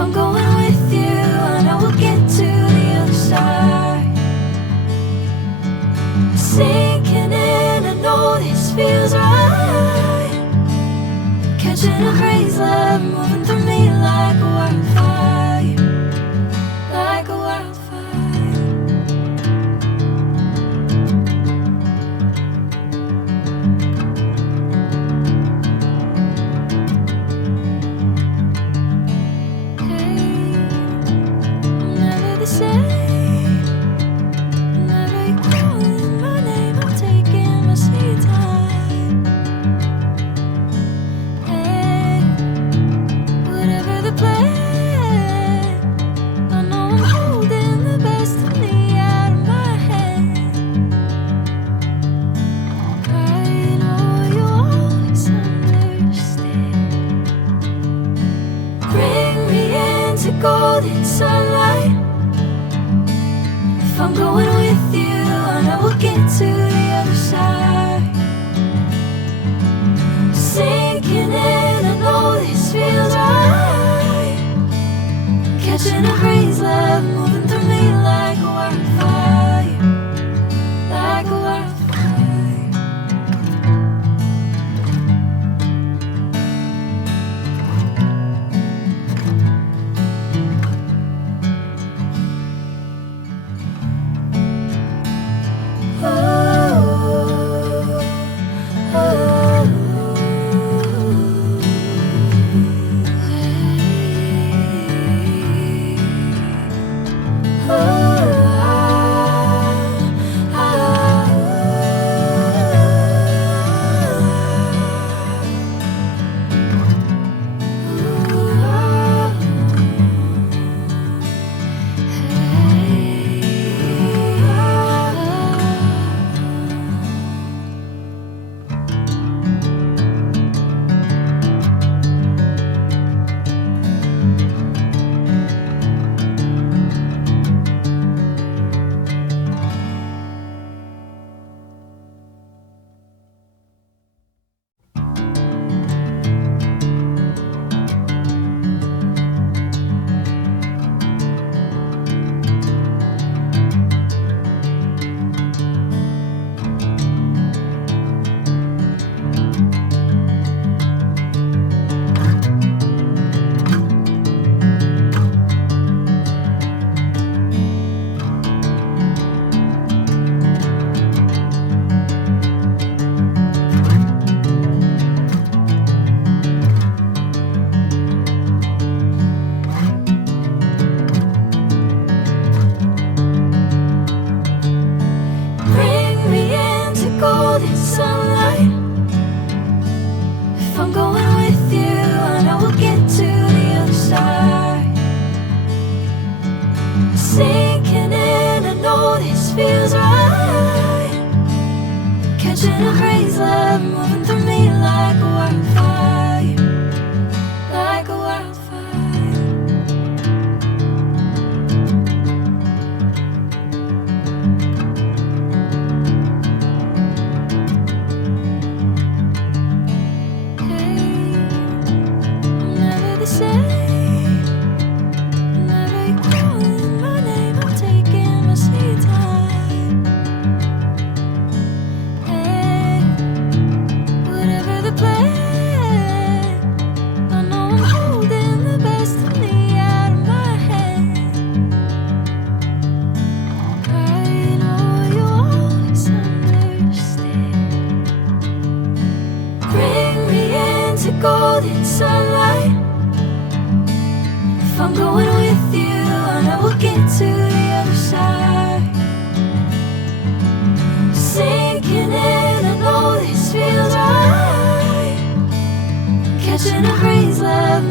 I'm going with you, I know we'll get to the other side. Sinking in, I know this feels right. Catching a crazy love, moving through me like a wildfire, like a wildfire. Golden sunlight. If I'm going with you, I know we'll get to the other side. Sinking in, I know this feels right. Catching a crazy love, moving through me like a wildfire, like a wildfire. Sinking in, I know this feels right. Catching a crazy love, moving through me like a wildfire, like a wildfire. Hey, I'm never the same. Golden sunlight. If I'm going with you, I know we'll get to the other side. Sinking in, I know this feels right. Catching a crazy love,